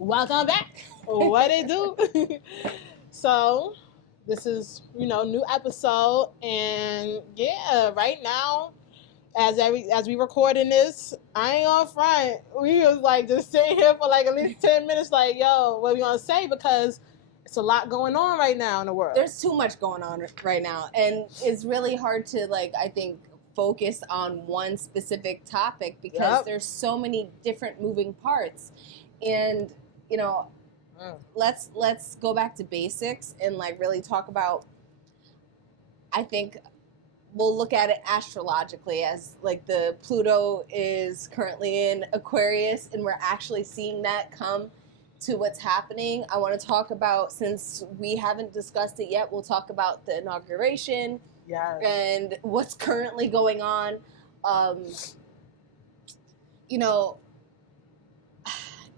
Welcome back. What it do? So, this is new episode, and yeah, right now, as we recording this, I ain't on front. We was like just sitting here for like at least 10 minutes, like, yo, what we gonna say? Because it's a lot going on right now in the world. There's too much going on right now, and it's really hard to I think focus on one specific topic because there's so many different moving parts. And let's go back to basics and really talk about, I think we'll look at it astrologically as the Pluto is currently in Aquarius, and we're actually seeing that come to what's happening. I want to talk about, since we haven't discussed it yet, we'll talk about the inauguration and what's currently going on.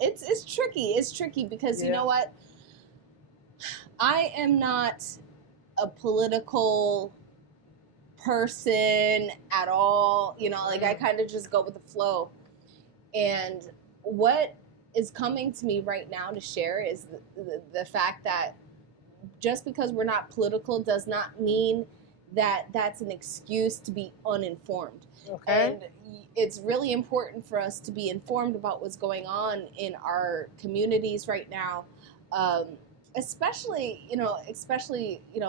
It's tricky. It's tricky because you know what? I am not a political person at all. I kind of just go with the flow. And what is coming to me right now to share is the fact that just because we're not political does not mean that that's an excuse to be uninformed. Okay. And it's really important for us to be informed about what's going on in our communities right now, especially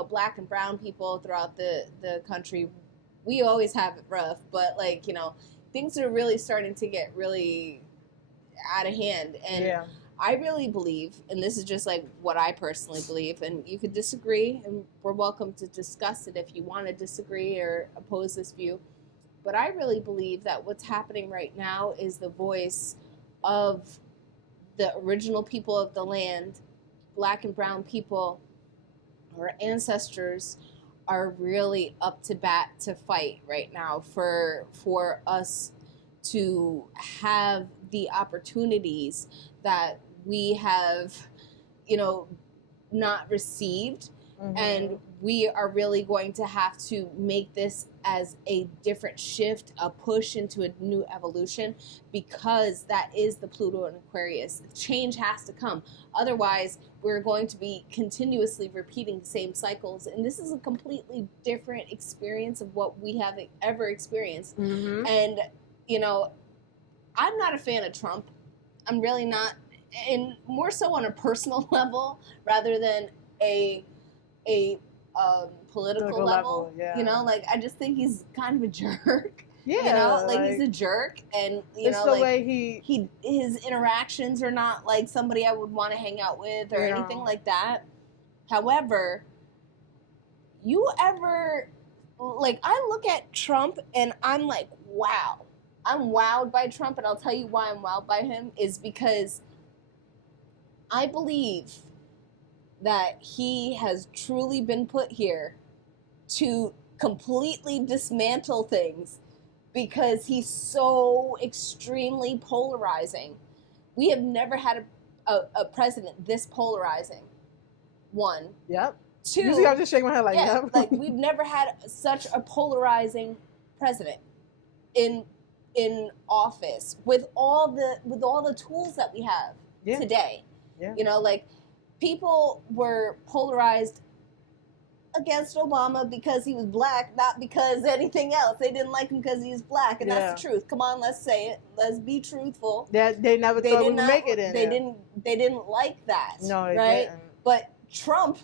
Black and brown people throughout the country. We always have it rough, but things are really starting to get really out of hand. And I really believe, and this is just what I personally believe, and you could disagree, and we're welcome to discuss it if you want to disagree or oppose this view. But I really believe that what's happening right now is the voice of the original people of the land, Black and brown people, our ancestors, are really up to bat to fight right now for us to have the opportunities that we have, not received. Mm-hmm. And we are really going to have to make this as a different shift, a push into a new evolution, because that is the Pluto and Aquarius. Change has to come. Otherwise, we're going to be continuously repeating the same cycles. And this is a completely different experience of what we have ever experienced. Mm-hmm. And, I'm not a fan of Trump. I'm really not. And more so on a personal level rather than a political level. Yeah. I just think he's kind of a jerk. Yeah, he's a jerk, and it's the way his interactions are not somebody I would want to hang out with or anything like that. However, you ever I look at Trump and I'm like, wow. I'm wowed by Trump, and I'll tell you why I'm wowed by him is because I believe that he has truly been put here to completely dismantle things because he's so extremely polarizing. We have never had a president this polarizing. One. Yep. Two. Usually I'm just shaking my head yep. We've never had such a polarizing president in office with all the tools that we have today. Yeah. People were polarized against Obama because he was Black, not because anything else. They didn't like him because he was Black, and that's the truth. Come on, let's say it. Let's be truthful. They never thought we would make it in. They didn't like that. No, they right? didn't. But Trump,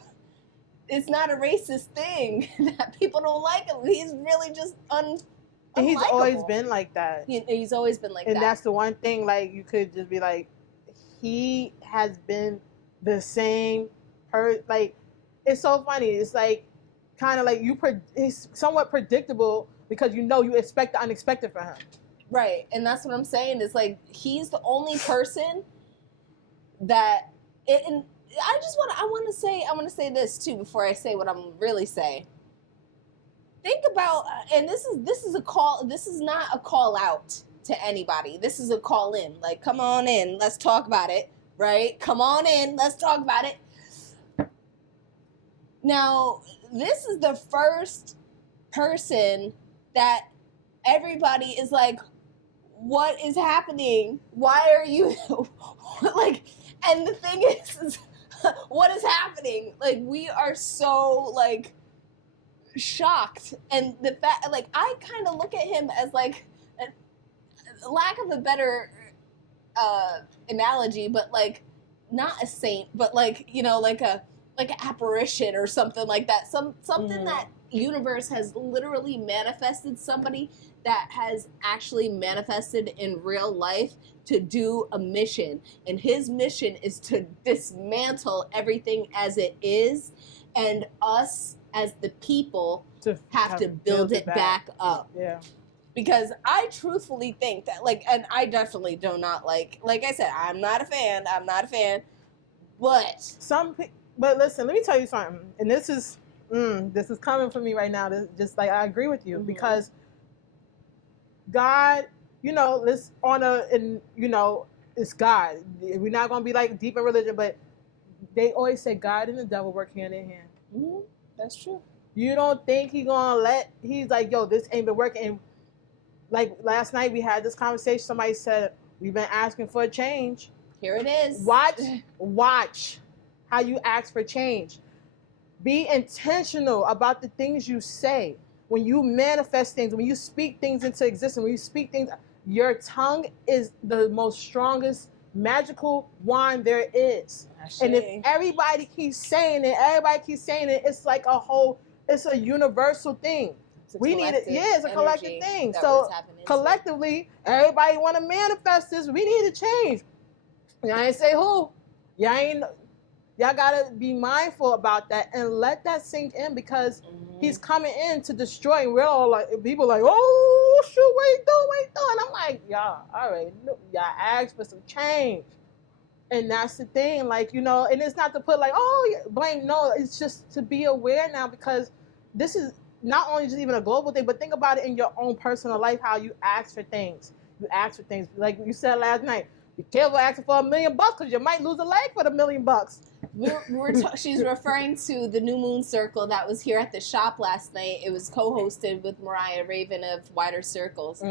it's not a racist thing that people don't like him. He's really just and he's always been like that. He's always been like that. And that's the one thing, you could just be he has been the same it's so funny. It's kind of it's somewhat predictable because you expect the unexpected from him. Right. And that's what I'm saying is he's the only person that and I want to say this too before I say what I'm really saying. Think about, and this is a call. This is not a call out to anybody. This is a call in. Come on in. Let's talk about it. Right? Come on in. Let's talk about it. Now, this is the first person that everybody is what is happening? Why are you And the thing is what is happening? Like, we are so, like, shocked. And the fact, like, I kind of look at him as, like, a lack of a better analogy, but, like, not a saint, but, like, you know, like an apparition or something like that. Something that universe has literally manifested, somebody that has actually manifested in real life to do a mission. And his mission is to dismantle everything as it is, and us as the people have to build it back up. Yeah. Because I truthfully think that, like, and I definitely do not like I said, I'm not a fan, but but listen, let me tell you something, and this is coming from me right now. This, just like, I agree with you, because God, you know, let's honor, and you know, it's God. We're not gonna be like deep in religion, but they always say God and the devil work hand in hand. Mm-hmm. That's true. You don't think he's like, yo, this ain't been working. And like last night we had this conversation. Somebody said, we've been asking for a change. Here it is. Watch how you ask for change. Be intentional about the things you say. When you manifest things, when you speak things into existence, when you speak things, your tongue is the most strongest magical wand there is. And if everybody keeps saying it, it's like it's a universal thing. We need it. Yeah, it's a collective thing. So collectively, everybody want to manifest this. We need to change. And I ain't say who. Y'all gotta be mindful about that and let that sink in, because he's coming in to destroy. And we're all like, people like, oh shoot, wait though. And I'm like, y'all, all right, y'all asked for some change. And that's the thing, like, you know, and it's not to put like, oh, blame. No, it's just to be aware now, because this is not only just even a global thing, but think about it in your own personal life, how you ask for things. You ask for things. Like you said last night, be careful asking for $1 million, because you might lose a leg for the $1 million. She's referring to the New Moon Circle that was here at the shop last night. It was co-hosted with Mariah Raven of Wider Circles.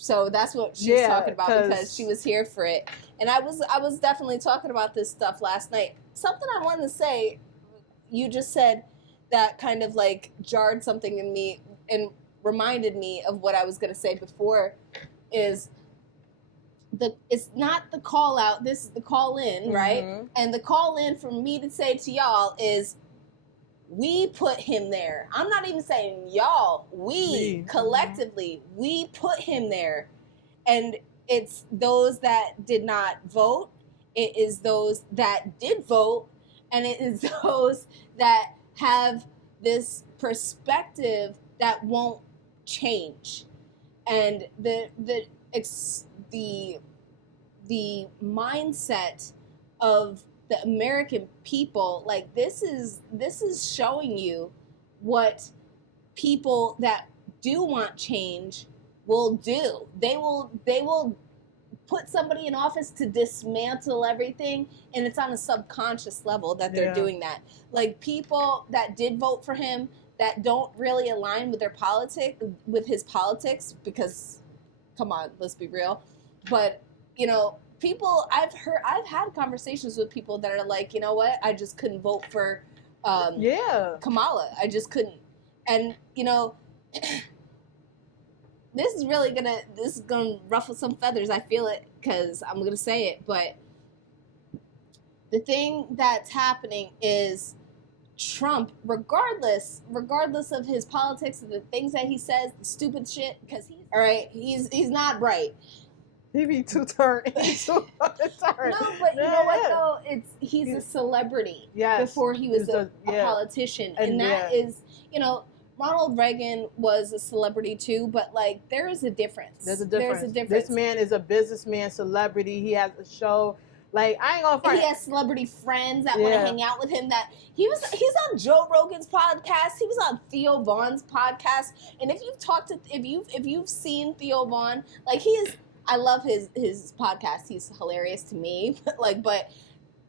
So that's what she's talking about, because she was here for it. And I was definitely talking about this stuff last night. Something I wanted to say, you just said that kind of like jarred something in me and reminded me of what I was going to say before, is it's not the call out, this is the call in, right? And the call in for me to say to y'all is, we put him there. I'm not even saying y'all. We collectively, we put him there. And it's those that did not vote. It is those that did vote. And it is those that have this perspective that won't change. And the mindset of the American people, like, this is showing you what people that do want change will do. They will put somebody in office to dismantle everything, and it's on a subconscious level that they're doing that. Like, people that did vote for him that don't really align with his politics, because, come on, let's be real. But, you know, people, I've had conversations with people that are like, you know what, I just couldn't vote for Kamala. I just couldn't. And, you know, this is gonna ruffle some feathers. I feel it, because I'm gonna say it. But the thing that's happening is Trump, regardless of his politics and the things that he says, the stupid shit, because he's not bright. He be too turned. No, but you know what though? He's a celebrity. Before he was a politician, and that is, you know, Ronald Reagan was a celebrity too, but like, there is a difference. There's a difference. This man is a businessman, celebrity. He has a show. Like, I ain't gonna front. He has celebrity friends that want to hang out with him. That he's on Joe Rogan's podcast. He was on Theo Vaughn's podcast. And if you've seen Theo Vaughn, like, I love his podcast. He's hilarious to me. but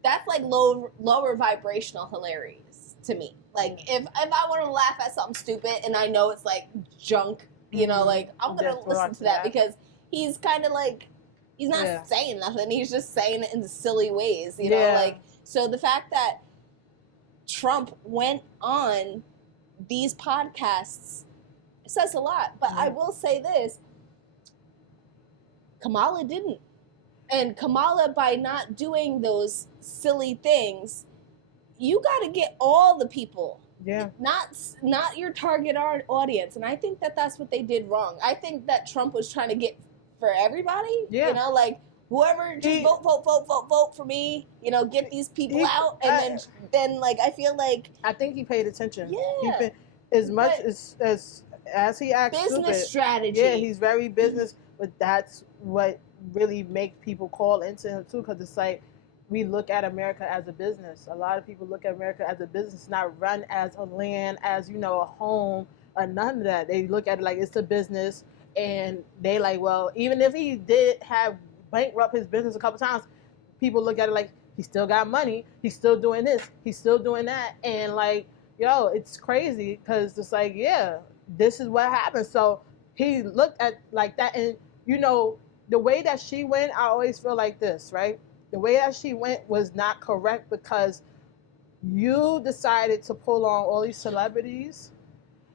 that's like lower vibrational hilarious to me. Like, if I want to laugh at something stupid and I know it's like junk, you know, like, I'm gonna listen to that, because he's kind of like He's not Yeah. saying nothing. He's just saying it in silly ways, you know? Yeah. Like, so the fact that Trump went on these podcasts says a lot. But I will say this, Kamala didn't. And Kamala, by not doing those silly things, you got to get all the people. Yeah. Not your target audience. And I think that that's what they did wrong. I think that Trump was trying to get for everybody. Yeah. You know, like, whoever, just vote for me. You know, get these people out. And then, like, I feel like... I think he paid attention. Yeah. As much as he acts business stupid, strategy. Yeah, he's very business, but that's what really make people call into him too, because it's like, we look at America as a business. A lot of people look at America as a business, not run as a land, as, you know, a home, or none of that. They look at it like it's a business, and they like, well, even if he did have bankrupt his business a couple times, people look at it like, he still got money, he's still doing this, he's still doing that, and like, yo, it's crazy, because it's like, yeah, this is what happened. So he looked at like that, and, you know, the way that she went, I always feel like this, right? The way that she went was not correct, because you decided to pull on all these celebrities,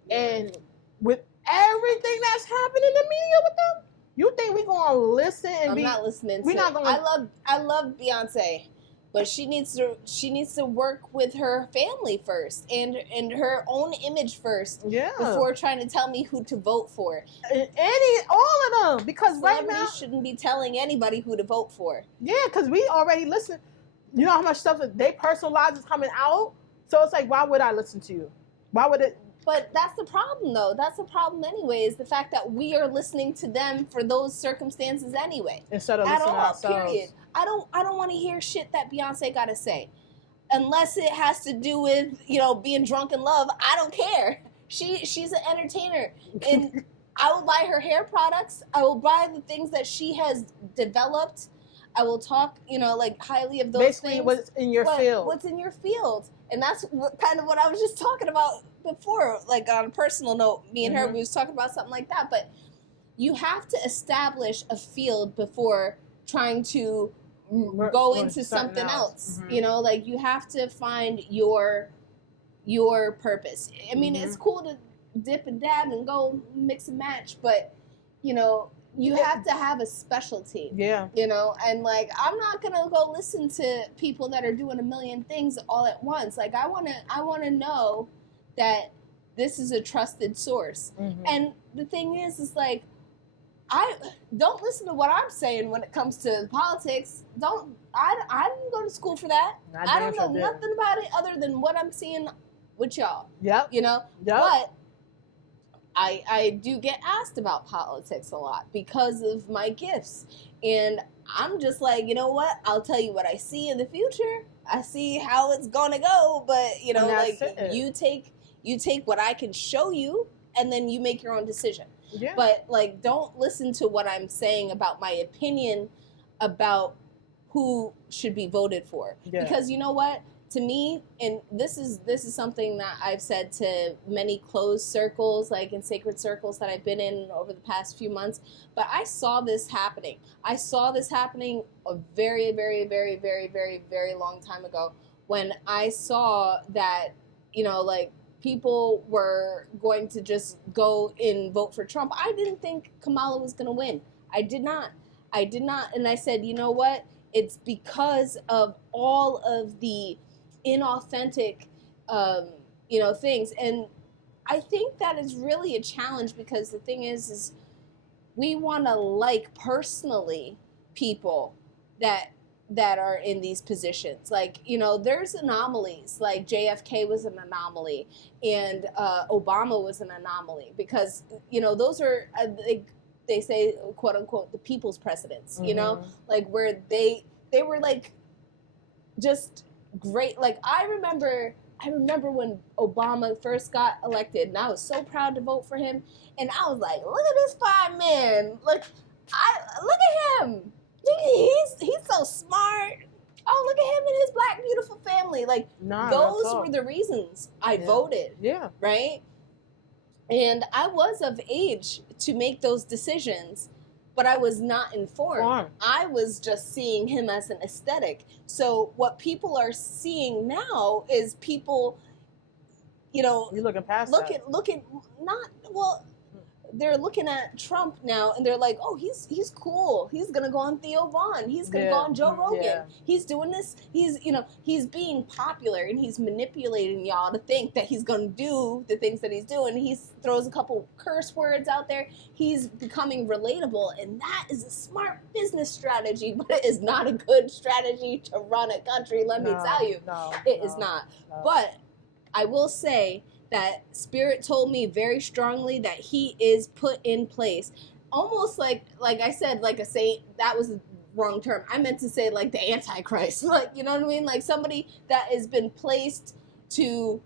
and with everything that's happening in the media with them, you think we're gonna listen and I'm not listening to not gonna, I love Beyonce, but she needs to work with her family first and her own image first. Yeah. Before trying to tell me who to vote for. All of them, because right now shouldn't be telling anybody who to vote for. Yeah, because we already listen. You know how much stuff that they personalize is coming out, so it's like, why would I listen to you? Why would it? But that's the problem, though. That's the problem anyway, is the fact that we are listening to them for those circumstances anyway. Instead of listening to ourselves. Period. I don't want to hear shit that Beyonce got to say. Unless it has to do with, you know, being drunk in love. I don't care. She's an entertainer. And I will buy her hair products. I will buy the things that she has developed. I will talk, you know, like, highly of those Basically, things. what's in your field. What's in your field. And that's kind of what I was just talking about before, like, on a personal note. Me and her, we was talking about something like that. But you have to establish a field before trying to go into something else. You know, like, you have to find your purpose. I mean, it's cool to dip and dab and go mix and match, but, you know, you have to have a specialty. Yeah. You know, and, like, I'm not gonna go listen to people that are doing a million things all at once. Like, I wanna know that this is a trusted source. And the thing is like, I don't listen to what I'm saying when it comes to politics. I didn't go to school for that. I don't know nothing about it other than what I'm seeing with y'all. Yep. You know? Yep. But I do get asked about politics a lot because of my gifts. And I'm just like, you know what? I'll tell you what I see in the future. I see how it's gonna go, but, you know, like, you take what I can show you, and then you make your own decision. Yeah. But, like, don't listen to what I'm saying about my opinion about who should be voted for. Yeah. Because, you know what? To me, and this is something that I've said to many closed circles, like in sacred circles that I've been in over the past few months, but I saw this happening. I saw this happening a very, very, very, very, very, very long time ago, when I saw that, you know, like, people were going to just go and vote for Trump. I didn't think Kamala was going to win. I did not. And I said, you know what? It's because of all of the inauthentic, you know, things. And I think that is really a challenge, because the thing is we want to like personally people that are in these positions. Like, you know, there's anomalies. Like, JFK was an anomaly, and Obama was an anomaly, because, you know, those are they say, quote unquote, the people's presidents. You know, like, where they were, like, just great. Like, I remember when Obama first got elected, and I was so proud to vote for him. And I was like, look at this fine man. Look at him. He's so smart. Oh, look at him and his black beautiful family. Like, those were the reasons I voted. Yeah. Right? And I was of age to make those decisions. but I was not informed. Form. I was just seeing him as an aesthetic. So what people are seeing now is people, You're looking past that. looking not well. They're looking at Trump now, and they're like, "Oh, he's cool. He's gonna go on Theo Vaughn. He's gonna go on Joe Rogan. Yeah. He's doing this. He's being popular, and he's manipulating y'all to think that he's gonna do the things that he's doing. He throws a couple curse words out there. He's becoming relatable, and that is a smart business strategy, but it is not a good strategy to run a country. Let me tell you, it is not. No. But I will say that Spirit told me very strongly that he is put in place, almost like I said, like a saint. That was the wrong term. I meant to say like the Antichrist, like, you know what I mean, like somebody that has been placed to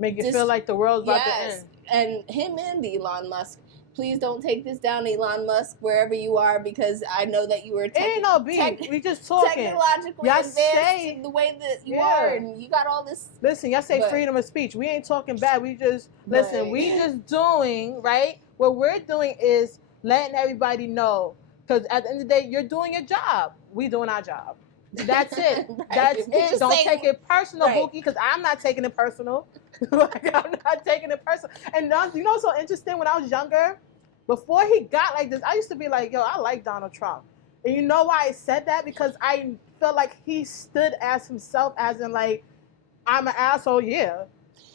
make you feel like the world's about to end. And him and Elon Musk. Please don't take this down, Elon Musk, wherever you are, because I know that you were ain't no beef. We just talking. Technologically advanced in the way that you are, and you got all this. Listen, y'all say freedom of speech. We ain't talking bad. We just, listen, we just doing, right? What we're doing is letting everybody know. Because at the end of the day, you're doing your job. We doing our job. That's it. Right. That's it. Don't take it personal, Bookie, because I'm not taking it personal. Like, I'm not taking it personal. And you know what's so interesting? When I was younger, before he got like this, I used to be like, yo, I like Donald Trump. And you know why I said that? Because I felt like he stood as himself, as in like, I'm an asshole, yeah.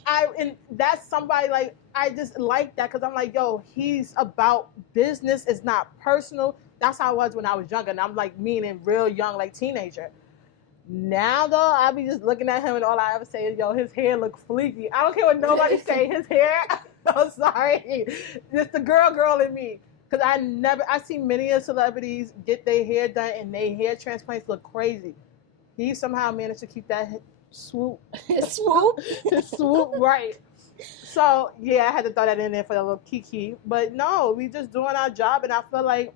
And that's somebody like, I just like that because I'm like, yo, he's about business. It's not personal. That's how I was when I was younger. And I'm like, meaning real young, like teenager. Now, though, I be just looking at him and all I ever say is, yo, his hair look fleeky. I don't care what nobody say. His hair, I'm sorry. Just the girl in me. Because I see many of celebrities get their hair done and their hair transplants look crazy. He somehow managed to keep that swoop. swoop, right. So, yeah, I had to throw that in there for the little kiki. But no, we just doing our job. And I feel like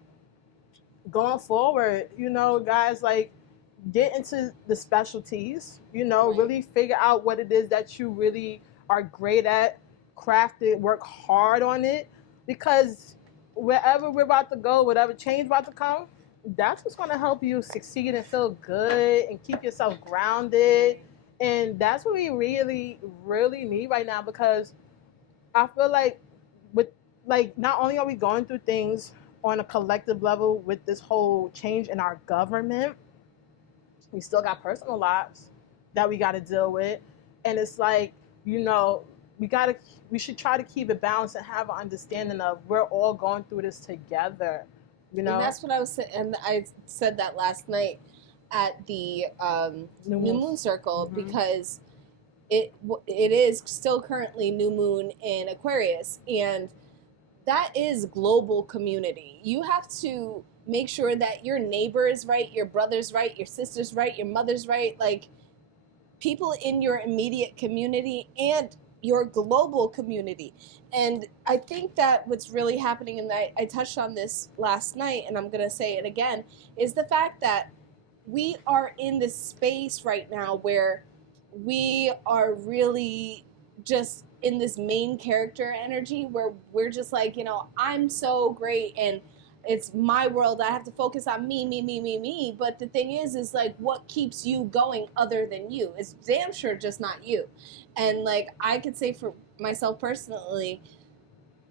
going forward, you know, guys, like, get into the specialties, you know, right. Really figure out what it is that you really are great at, craft it, work hard on it, because wherever we're about to go, whatever change about to come, that's what's going to help you succeed and feel good and keep yourself grounded. And that's what we really, really need right now, because I feel like not only are we going through things on a collective level with this whole change in our government, we still got personal lives that we got to deal with. And it's like, you know, we should try to keep it balanced and have an understanding of we're all going through this together, you know? And that's what I was saying. And I said that last night at the New Moon Circle, mm-hmm. because it is still currently new moon in Aquarius. And that is global community. You have to make sure that your neighbor is right, your brother's right, your sister's right, your mother's right, like people in your immediate community and your global community. And I think that what's really happening, and I touched on this last night, and I'm going to say it again, is the fact that we are in this space right now where we are really just in this main character energy where we're just like, you know, I'm so great and it's my world. I have to focus on me. But the thing is like, what keeps you going other than you? It's damn sure just not you. And like, I could say for myself personally,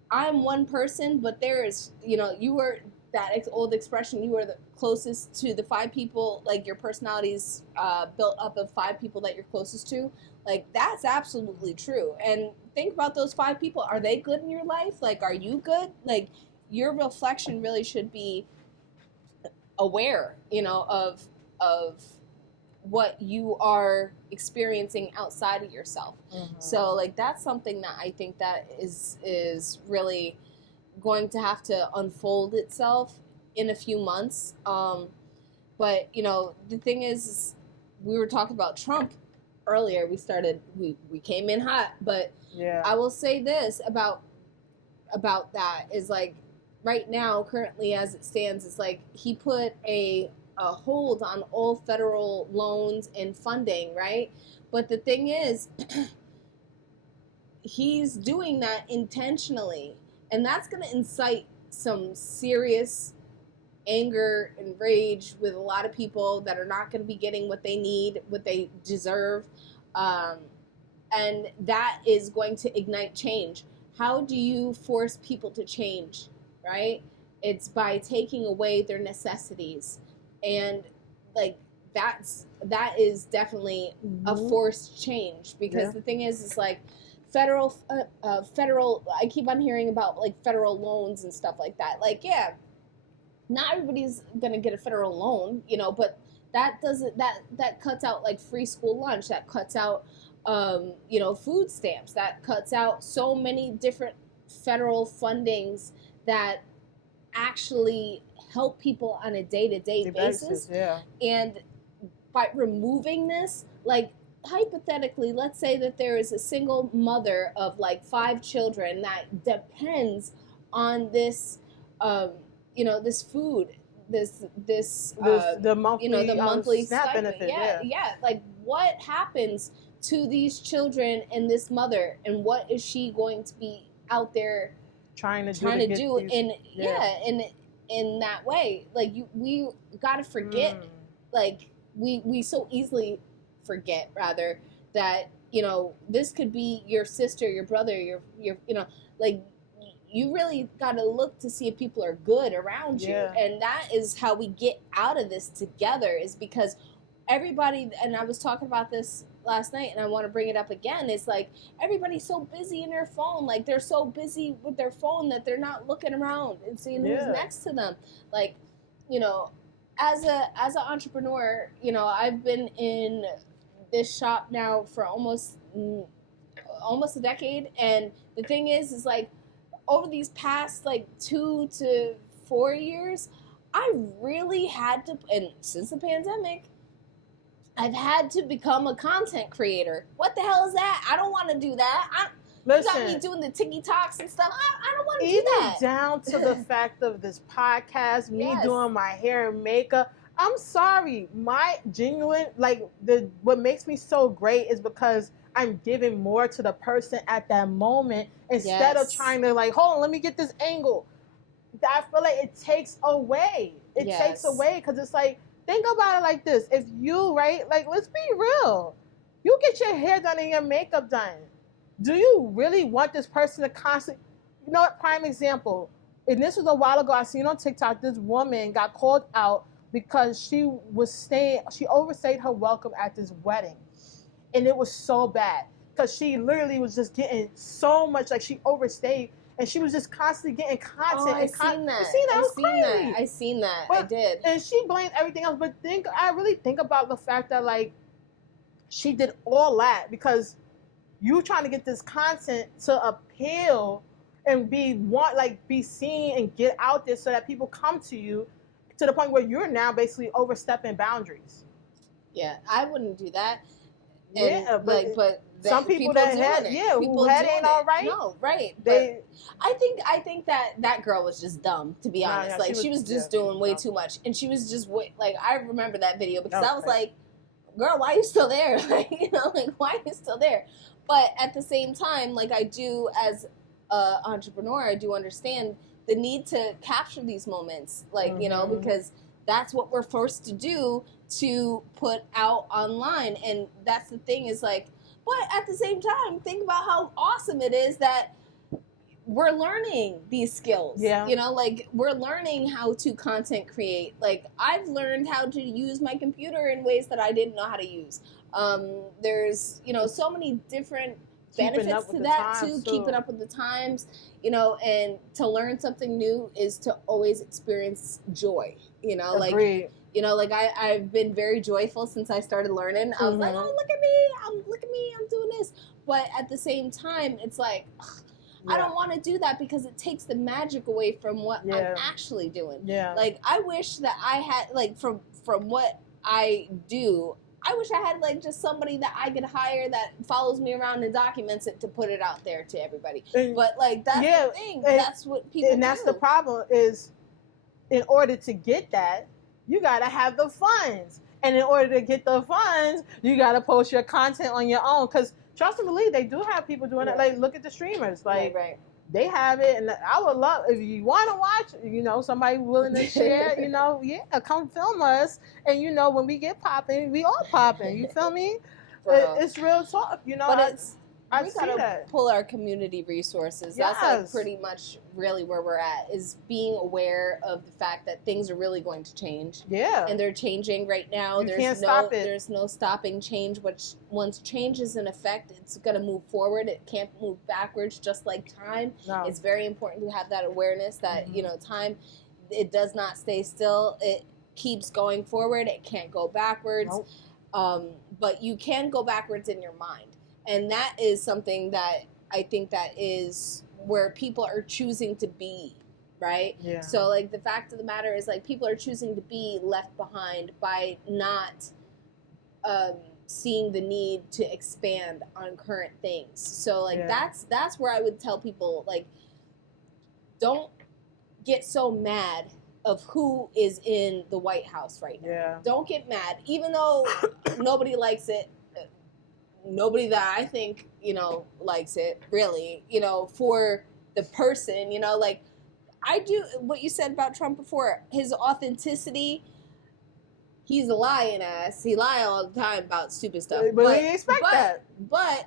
I'm one person, but there is, you know, you were that old expression, you were the closest to the 5 people, like your personality's built up of 5 people that you're closest to. Like, that's absolutely true. And think about those 5 people. Are they good in your life? Like, are you good? Like, your reflection really should be aware, you know, of what you are experiencing outside of yourself. Mm-hmm. So, like, that's something that I think that is really going to have to unfold itself in a few months. But, you know, the thing is we were talking about Trump earlier. We came in hot, but yeah. I will say this about that is like, right now, currently as it stands, it's like he put a hold on all federal loans and funding, right? But the thing is, he's doing that intentionally, and that's going to incite some serious anger and rage with a lot of people that are not going to be getting what they need, what they deserve. And that is going to ignite change. How do you force people to change, right? It's by taking away their necessities. And like that is definitely a forced change, because the thing is like federal I keep on hearing about like federal loans and stuff like that. Like, yeah, not everybody's gonna get a federal loan, you know, but that doesn't that cuts out like free school lunch, that cuts out you know, food stamps, that cuts out so many different federal fundings that actually help people on a day-to-day basis. Yeah. And by removing this, like hypothetically, let's say that there is a single mother of like 5 children that depends on this you know, this food, this the monthly, you know, the monthly SNAP benefit. Yeah, like what happens to these children and this mother, and what is she going to be out there trying to do these, in that way? Like we got to forget, like we so easily forget rather that, you know, this could be your sister, your brother, your you know, like you really got to look to see if people are good around you. And that is how we get out of this together, is because everybody, and I was talking about this last night and I want to bring it up again, is like everybody's so busy in their phone, like they're so busy with their phone that they're not looking around and seeing who's next to them. Like, you know, as an entrepreneur, you know, I've been in this shop now for almost a decade, and the thing is like over these past like 2 to 4 years, I really had to, and since the pandemic, I've had to become a content creator. What the hell is that? I don't want to do that. You got me doing the TikToks and stuff. I don't want to do that. Even down to the fact of this podcast, me doing my hair and makeup. I'm sorry. My genuine, like, what makes me so great is because I'm giving more to the person at that moment instead of trying to, like, hold on, let me get this angle. I feel like it takes away. It takes away, because it's like, think about it like this. If you, right, like, let's be real. You get your hair done and your makeup done. Do you really want this person to constantly, you know what, prime example, and this was a while ago, I seen on TikTok, this woman got called out because she overstayed her welcome at this wedding. And it was so bad because she literally was just getting so much, like she overstayed, and she was just constantly getting content. Oh, I seen that. You seen that? It was crazy. I seen that. But, I did. And she blamed everything else. But I really think about the fact that, like, she did all that because you trying to get this content to appeal and be seen and get out there so that people come to you, to the point where you're now basically overstepping boundaries. Yeah, I wouldn't do that. And, yeah, but some people that had, people who had ain't all right. No, right. But I think that girl was just dumb, to be honest. Like she was just doing way too much, and she was just like, I remember that video because I was like, girl, why are you still there? Like, you know, like, why are you still there? But at the same time, like, I do, as an entrepreneur, I do understand the need to capture these moments, like, you know, because that's what we're forced to do, to put out online. And that's the thing, is like, but at the same time, think about how awesome it is that we're learning these skills. Yeah. You know, like, we're learning how to content create. Like, I've learned how to use my computer in ways that I didn't know how to use. There's, you know, so many different benefits to that too, keeping up with the times, you know, and to learn something new is to always experience joy, you know. Agreed. Like, you know, like I've been very joyful since I started learning. I was like, oh, look at me, I'm doing this. But at the same time, it's like, I don't want to do that because it takes the magic away from what I'm actually doing. Yeah. Like, I wish that I had, like, from what I do, I wish I had, like, just somebody that I could hire that follows me around and documents it to put it out there to everybody. But, like, that's the thing. That's what people do. And that's the problem, is in order to get that, you got to have the funds. And in order to get the funds, you got to post your content on your own. Because trust and believe, they do have people doing it. Like, look at the streamers. Like, they have it, and I would love if you want to watch. Somebody willing to share. Yeah, come film us. And when we get popping, we all popping. You feel me? It's real talk. But I we see gotta that. pull our community resources. Yes. That's like pretty much really where we're at, is being aware of the fact that things are really going to change. Yeah. And they're changing right now. Can't stop it. There's no stopping change. Which once change is in effect, it's gonna move forward. It can't move backwards. Just like time, No. it's very important to have that awareness that time, it does not stay still. It keeps going forward. It can't go backwards. Nope. But you can go backwards in your mind. And that is something that I think that is where people are choosing to be, right? Yeah. So, like, the fact of the matter is, like, people are choosing to be left behind by not seeing the need to expand on current things. So, like, that's where I would tell people, like, don't get so mad of who is in the White House right now. Yeah. Don't get mad. Even though nobody likes it, nobody that I think, likes it, really, for the person, like, I do what you said about Trump before, his authenticity, he's a lying ass. He lie all the time about stupid stuff. But we expect that. But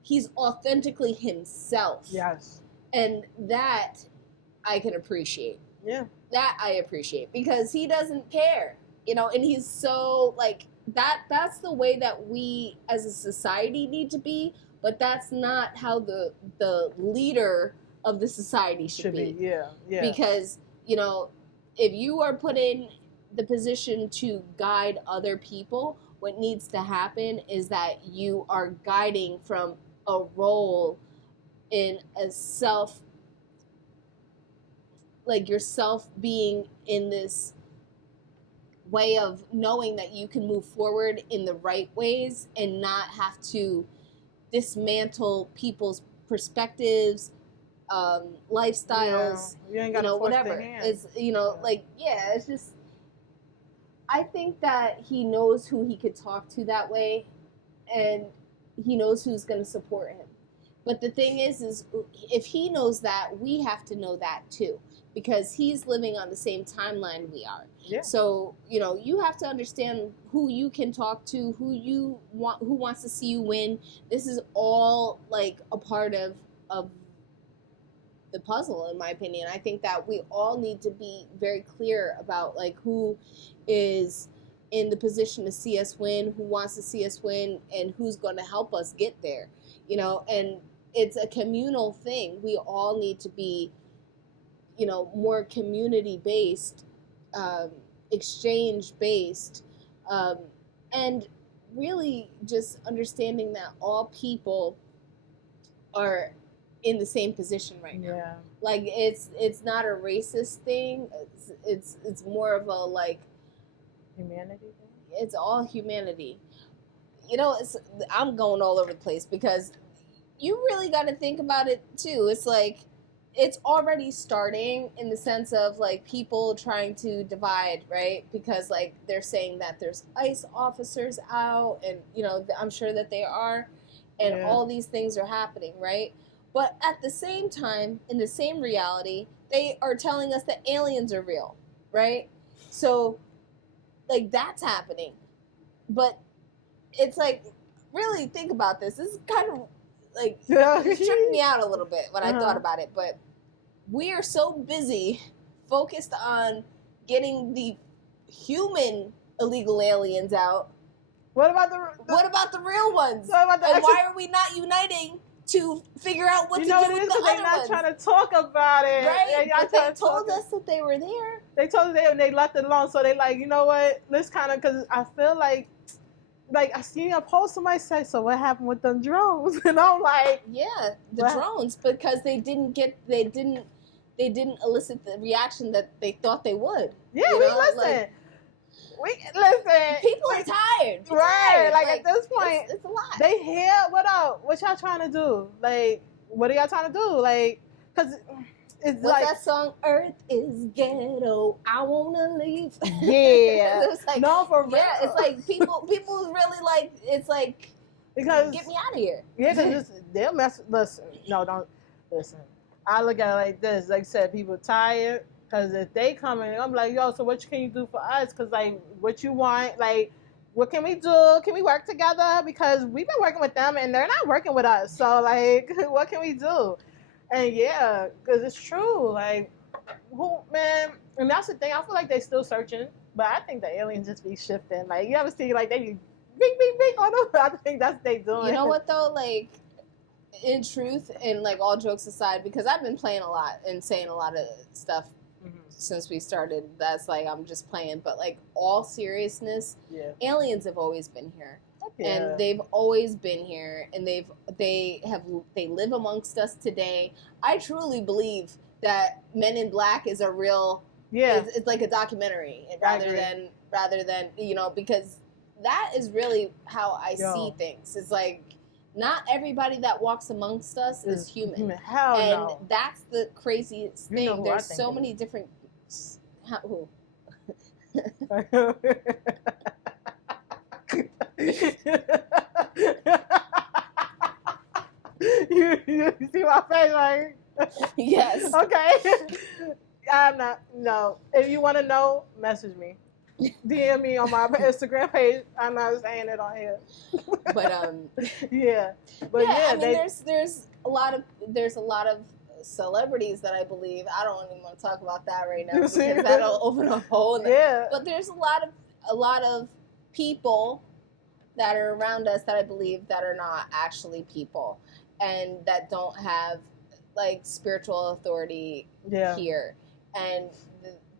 he's authentically himself. Yes. And that I can appreciate. Yeah. That I appreciate, because he doesn't care, and he's so, like, that's the way that we as a society need to be, but that's not how the leader of the society should be. Yeah. Because, if you are put in the position to guide other people, what needs to happen is that you are guiding from a role in a self, like, yourself being in this way of knowing that you can move forward in the right ways and not have to dismantle people's perspectives, lifestyles, whatever. It's, it's just, I think that he knows who he could talk to that way, and he knows who's going to support him. But the thing is if he knows that, we have to know that too, because he's living on the same timeline we are. Yeah. So, you have to understand who you can talk to, who wants to see you win. This is all, like, a part of the puzzle, in my opinion. I think that we all need to be very clear about, like, who is in the position to see us win, who wants to see us win, and who's going to help us get there. And it's a communal thing. We all need to be, more community-based, exchange-based, and really just understanding that all people are in the same position right now. Yeah. Like, it's not a racist thing. It's more of a, like, humanity thing. It's all humanity. I'm going all over the place, because you really got to think about it too. It's like, it's already starting in the sense of, like, people trying to divide, right? Because, like, they're saying that there's ICE officers out, and, I'm sure that they are, and all these things are happening, right? But at the same time, in the same reality, they are telling us that aliens are real, right? So, like, that's happening. But it's like, really think about this. This is kind of, like, it tripped me out a little bit when I thought about it. But we are so busy focused on getting the human illegal aliens out. What about the real ones? And why are we not uniting to figure out what to do with the other ones? They're not trying to talk about it. Right? But they told us that they were there. They told us and they left it alone. So they like, you know what? Let's kind of, because I feel like I seen a post, somebody say, so what happened with them drones? And I'm like, yeah, the drones, because they didn't elicit the reaction that they thought they would. Yeah, listen. People are tired. Right. Like, at this point, it's a lot. They here. What up? What y'all trying to do? Like, what are y'all trying to do? Like, because it's what's like that song? Earth is ghetto. I wanna leave. Yeah. It's like, no, for real. Yeah, it's like people really like. It's like, because get me out of here. Yeah, because they'll mess. Listen, no, don't listen. I look at it like this. Like I said, people tired because if they come in, I'm like, yo, so what can you do for us? Because like, what you want? Like, what can we do? Can we work together? Because we've been working with them and they're not working with us. So like, what can we do? And yeah, because it's true. Like, who man? And that's the thing. I feel like they still searching, but I think the aliens just be shifting. Like, you ever see like they be bing bing bing on them? I think that's what they doing. You know what though? Like, in truth, and like all jokes aside, because I've been playing a lot and saying a lot of stuff since we started. That's like I'm just playing, but like all seriousness, Yeah. aliens have always been here. Yeah. And they've always been here, and they live amongst us today. I truly believe that Men in Black is a real, it's like a documentary rather than you know, because that is really how I see things. It's like not everybody that walks amongst us is human. Hell and no. that's the craziest thing. You know There's so many different. Who? you see my face, like? Yes. Okay. I'm not. No. If you want to know, message me. DM me on my Instagram page. I'm not saying it on here. But yeah. But yeah, I mean, there's a lot of celebrities that I believe. I don't even want to talk about that right now because that'll open a hole. But there's a lot of people that are around us that I believe that are not actually people and that don't have like spiritual authority here. And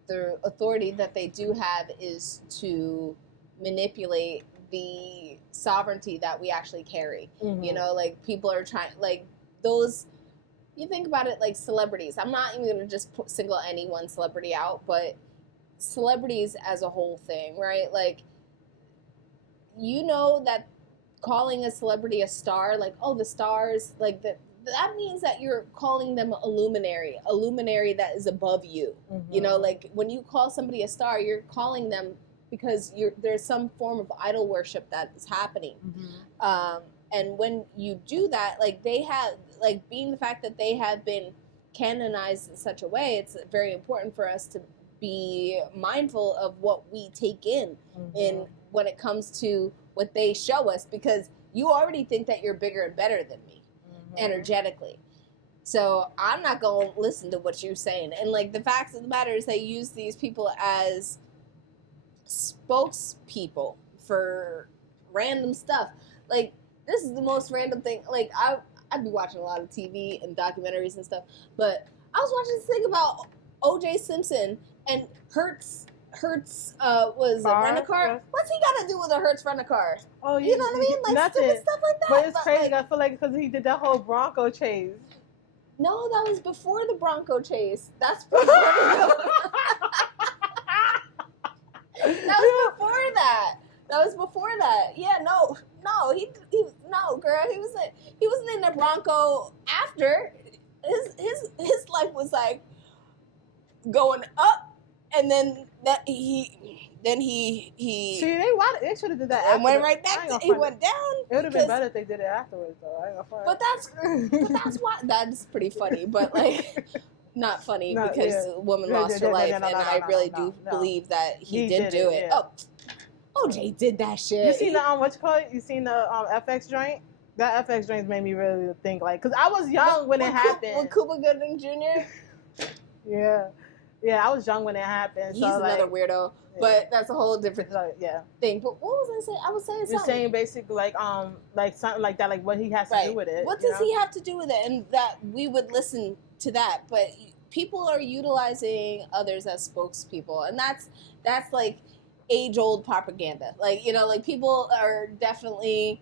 the authority that they do have is to manipulate the sovereignty that we actually carry. You know, like people are trying, like those, you think about it like celebrities. I'm not even going to just single any one celebrity out, but celebrities as a whole thing, right? Like, you know that calling a celebrity a star, like, oh, the stars, like that means that you're calling them a luminary that is above you. You know, like when you call somebody a star, you're calling them because there's some form of idol worship that is happening. And when you do that, like they have, like being the fact that they have been canonized in such a way, it's very important for us to be mindful of what we take in when it comes to what they show us, because you already think that you're bigger and better than me energetically. So I'm not going to listen to what you're saying. And like the facts of the matter is they use these people as spokespeople for random stuff. Like, this is the most random thing. Like, I'd be watching a lot of TV and documentaries and stuff, but I was watching this thing about O.J. Simpson and Hertz was rent a car. Yes. What's he got to do with a Hertz rent a car? Oh, you know what I mean? Like nothing. Stupid stuff like that. But it's crazy. Like, I feel like because he did that whole Bronco chase. No, that was before the Bronco chase. That's before that was before that. Yeah, no, he no, girl, he wasn't in the Bronco after. His life was like going up, and then he See, they should have did that. And went right back. He went down. It would have been better if they did it afterwards, though. I ain't gonna front. But that's why that's pretty funny. But like, not funny because a woman lost her life, and I really do believe that he did do it. Yeah. Oh, OJ did that shit. You seen the what you call it? You seen the FX joint? That FX joint made me really think, like, because I was young when it happened. When Cuba Gooding Jr. Yeah, I was young when it happened. He's so, another weirdo, but that's a whole different thing. But what was I saying? I was saying something. You're saying basically like something like that, like what he has to do with it. What does he have to do with it? And that we would listen to that, but people are utilizing others as spokespeople, and that's like age-old propaganda. Like, you know, like people are definitely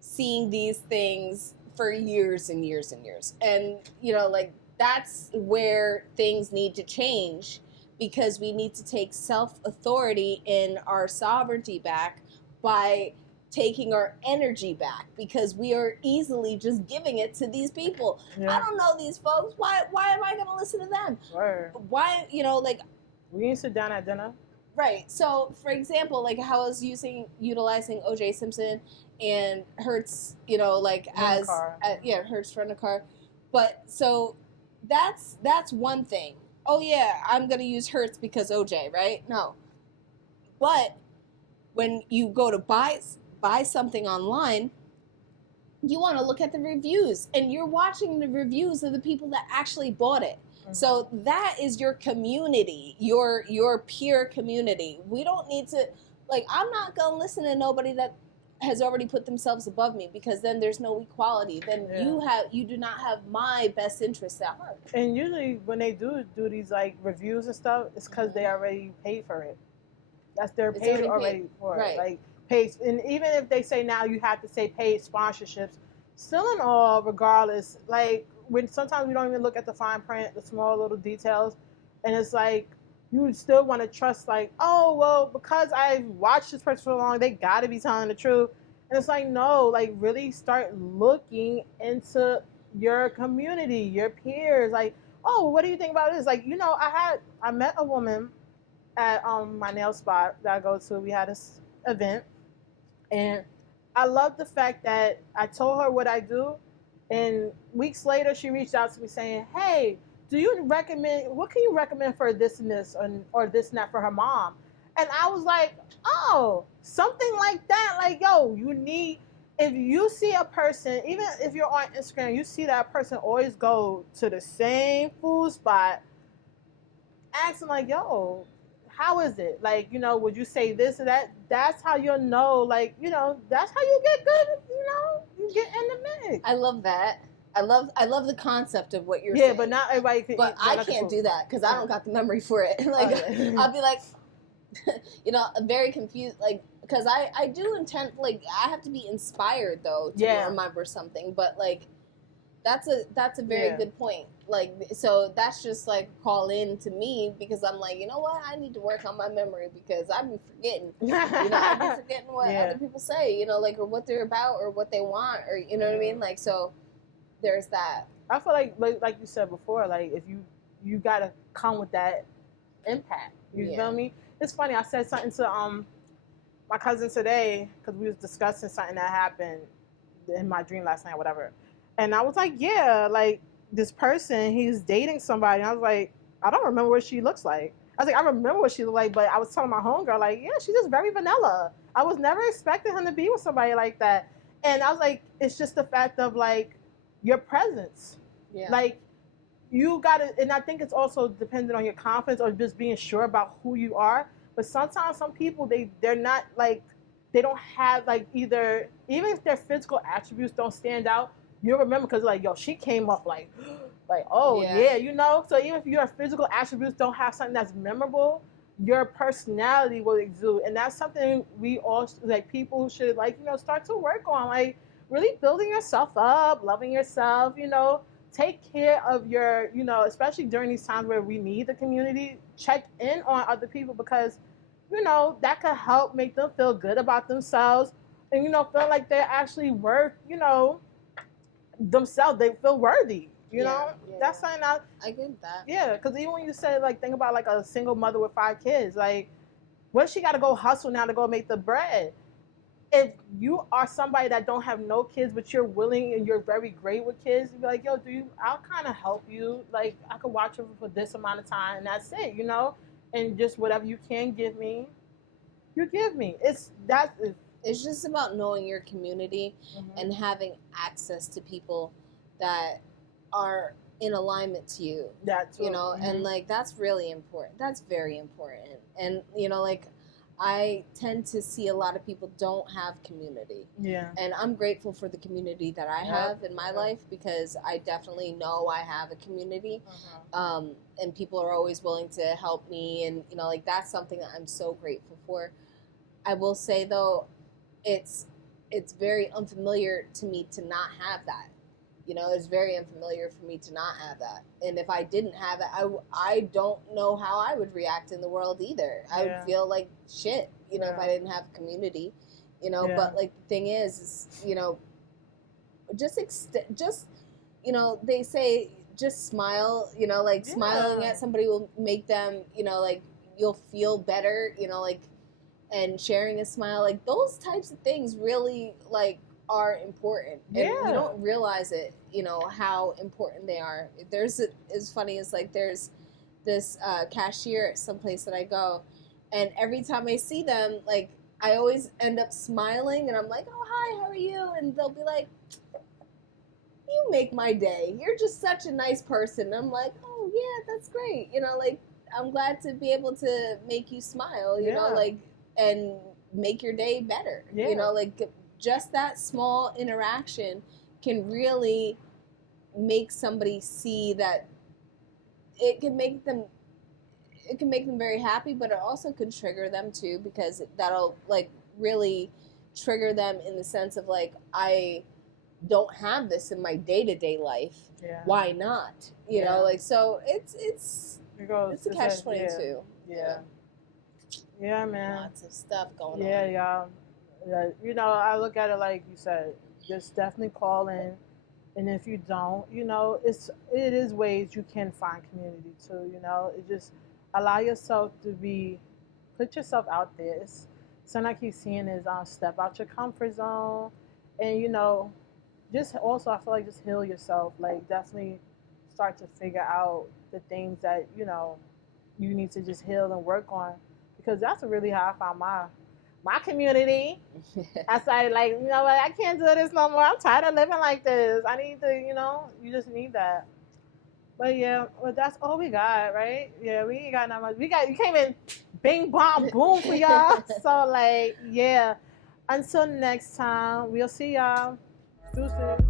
seeing these things for years and years and years, and you know, like that's where things need to change, because we need to take self-authority in our sovereignty back by taking our energy back, because we are easily just giving it to these people. I don't know these folks. Why am I going to listen to them? Word. Why, you know, like, we didn't sit down at dinner. Right. So, for example, like how I was utilizing O.J. Simpson and Hertz, you know, like Hertz rent a car. But so that's one thing. Oh yeah, I'm gonna use Hertz because OJ, right? No, but when you go to buy something online, you want to look at the reviews, and you're watching the reviews of the people that actually bought it. Mm-hmm. So that is your community, your peer community. We don't need to, like, I'm not gonna listen to nobody that has already put themselves above me, because then there's no equality. Then you do not have my best interests at heart. And usually when they do these like reviews and stuff, it's because they already paid for it. That's their paid already for it. Like paid, and even if they say now you have to say paid sponsorships, still in all, regardless, like when sometimes we don't even look at the fine print, the small little details, and it's like you still want to trust, like, oh well, because I've watched this person for so long, they got to be telling the truth. And it's like, no, like really start looking into your community, your peers, like, oh, what do you think about this? Like, I met a woman at my nail spot that I go to. We had this event, and I love the fact that I told her what I do, and weeks later she reached out to me saying, "Hey, do you recommend? What can you recommend for this and this, or this and that for her mom?" And I was like, "Oh, something like that. Like, yo, you need." If you see a person, even if you're on Instagram, you see that person always go to the same food spot, asking like, "Yo, how is it? Like, would you say this or that?" That's how you'll know, like, that's how you get good, you get in the mix. I love that. I love the concept of what you're saying. Yeah, but not everybody can. But I can't do that because I don't got the memory for it. Like, I'll be like, very confused, like, because I do intend, like, I have to be inspired though to remember something. But like, that's a very good point. Like, so that's just like call in to me, because I'm like, you know what, I need to work on my memory, because I've been forgetting. I've been forgetting what other people say, like, or what they're about, or what they want, or what I mean. Like, so there's that. I feel like you said before, like, if you gotta come with that impact. You feel me? It's funny. I said something to my cousin today, because we was discussing something that happened in my dream last night, whatever. And I was like, yeah, like, this person, he's dating somebody. And I was like, I don't remember what she looks like. I was like, I remember what she looked like, but I was telling my homegirl, like, yeah, she's just very vanilla. I was never expecting him to be with somebody like that. And I was like, it's just the fact of, like, your presence. Yeah. Like, you got to, and I think it's also dependent on your confidence, or just being sure about who you are. But sometimes some people, they're not, like, they don't have, like, either, even if their physical attributes don't stand out, you'll remember, because, like, yo, she came up like, oh, yeah, So even if your physical attributes don't have something that's memorable, your personality will exude. And that's something we all, like, people should, like, start to work on, like, really building yourself up, loving yourself, take care of your, especially during these times where we need the community, check in on other people, because, that could help make them feel good about themselves, and, feel like they're actually worth, themselves, they feel worthy, that's something I get that. Yeah, because even when you say, like, think about, like, a single mother with 5 kids, like, what she got to go hustle now to go make the bread? If you are somebody that don't have no kids, but you're willing and you're very great with kids, you'd be like, yo, I'll kind of help you, like, I could watch you for this amount of time, and that's it, and just whatever you can give me, you give me. It's just about knowing your community, and having access to people that are in alignment to you. That's and, like, that's really important. That's very important. And, like, I tend to see a lot of people don't have community. Yeah. And I'm grateful for the community that I have in my life, because I definitely know I have a community. And people are always willing to help me. And, like, that's something that I'm so grateful for. I will say, though, it's very unfamiliar to me to not have that. It's very unfamiliar for me to not have that. And if I didn't have it, I don't know how I would react in the world either. I would feel like shit, if I didn't have community, But, like, the thing is just they say just smile, like, smiling at somebody will make them, like, you'll feel better, like, and sharing a smile, like, those types of things really, like, are important, and Yeah. we don't realize it, you know, how important they are. As funny as like there's this cashier at some place that I go, and every time I see them, like I always end up smiling, and I'm like, oh hi, how are you? And they'll be like, you make my day. You're just such a nice person. And I'm like, oh yeah, that's great. You know, like I'm glad to be able to make you smile. You know, Yeah. like and make your day better. Yeah. You know, like just that small interaction can really make somebody see that it can make them very happy, but it also could trigger them too, because that'll like really trigger them in the sense of like, I don't have this in my day-to-day life. Yeah. Why not? You know, like, so it's It goes, it's a catch-22. Yeah, man. Lots of stuff going on. Yeah. You know, I look at it like you said, just definitely call in. And if you don't, you know, it is ways you can find community too. You know, it just allow yourself to put yourself out there. It's something I keep seeing is step out your comfort zone, and you know, just also I feel like just heal yourself. Like definitely start to figure out the things that you know you need to just heal and work on, because that's really how I found my community. I started like, you know what, I can't do this no more. I'm tired of living like this. I need to, you know, you just need that. But yeah, well, that's all we got, right? Yeah, we ain't got that much. You came in bing, bong, boom for y'all. So, like, yeah. Until next time, we'll see y'all. Deuces.